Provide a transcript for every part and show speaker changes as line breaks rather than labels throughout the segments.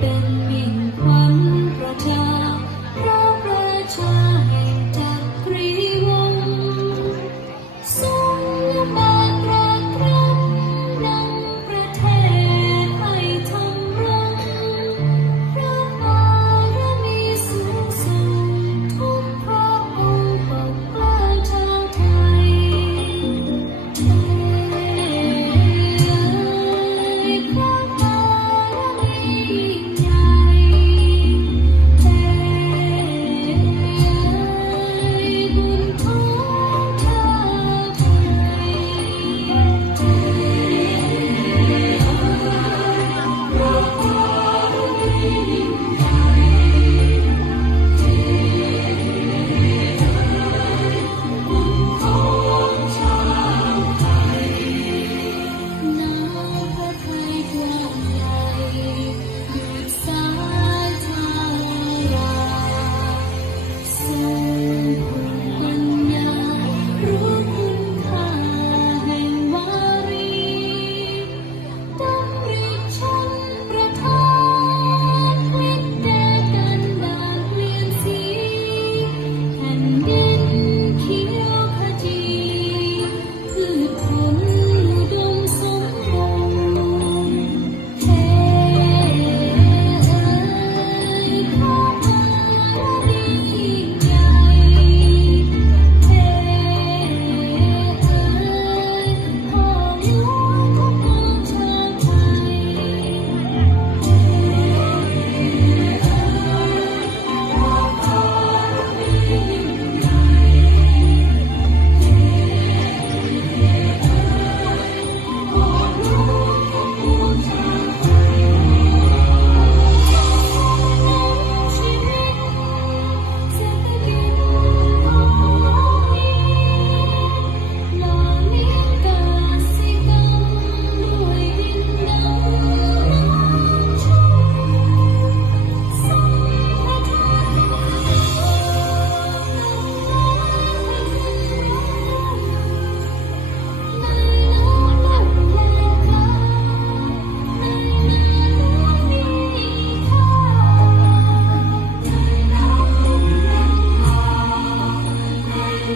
本命花。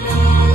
啊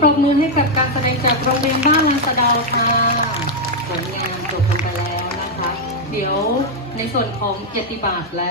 ปรบมือให้กับการแส
ดงจากโรงเรียนบ้านลานสดาค่ะผลงานจบลงไปแล้วนะคะ เดี๋ยวในส่วนของเกียรติบัตรและ